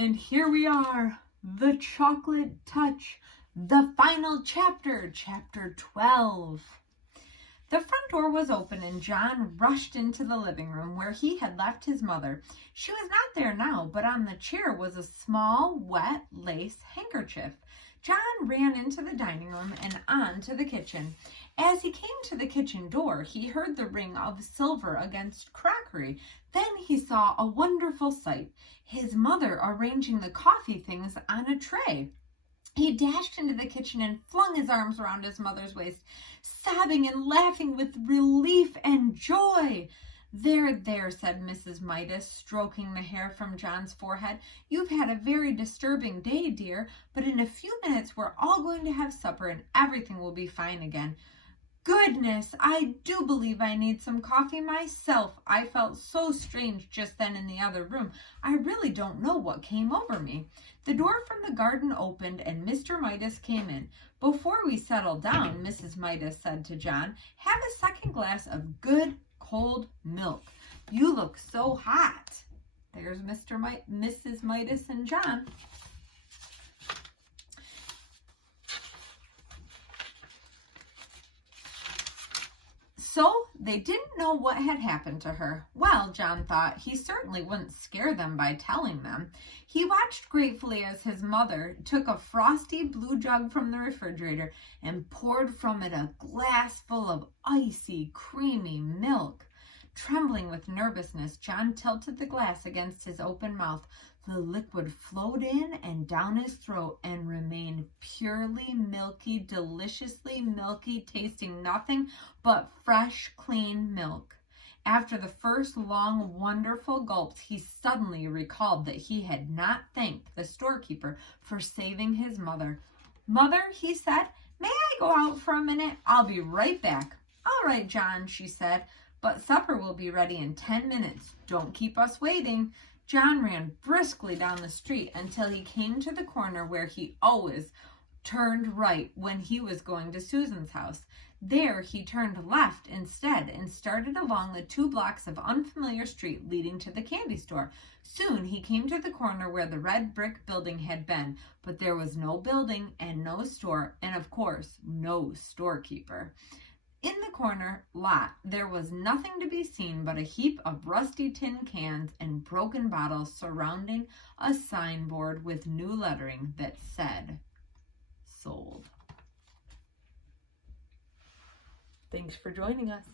And here we are, The Chocolate Touch, the final chapter, chapter 12. The front door was open and John rushed into the living room where he had left his mother. She was not there now, but on the chair was a small, wet lace handkerchief. John ran into the dining room and on to the kitchen. As he came to the kitchen door, he heard the ring of silver against crockery. Then he saw a wonderful sight, his mother arranging the coffee things on a tray. He dashed into the kitchen and flung his arms around his mother's waist, sobbing and laughing with relief and joy. There, said Mrs. Midas, stroking the hair from John's forehead. You've had a very disturbing day, dear, but in a few minutes we're all going to have supper and everything will be fine again. Goodness, I do believe I need some coffee myself. I felt so strange just then in the other room. I really don't know what came over me. The door from the garden opened and Mr. Midas came in. Before we settle down, Mrs. Midas said to John, have a second glass of good cold milk. You look so hot. There's Mrs. Midas and John. So they didn't know what had happened to her. Well, John thought he certainly wouldn't scare them by telling them. He watched gratefully as his mother took a frosty blue jug from the refrigerator and poured from it a glass full of icy, creamy milk. Trembling with nervousness, John tilted the glass against his open mouth. The liquid flowed in and down his throat and remained purely milky, deliciously milky, tasting nothing but fresh, clean milk. After the first long, wonderful gulps, he suddenly recalled that he had not thanked the storekeeper for saving his mother. Mother, he said, may I go out for a minute? I'll be right back. All right, John, she said, but supper will be ready in 10 minutes. Don't keep us waiting. John ran briskly down the street until he came to the corner where he always turned right when he was going to Susan's house. There he turned left instead and started along the 2 blocks of unfamiliar street leading to the candy store. Soon he came to the corner where the red brick building had been, but there was no building and no store and, of course, no storekeeper. In the corner lot, there was nothing to be seen but a heap of rusty tin cans and broken bottles surrounding a signboard with new lettering that said, sold. Thanks for joining us.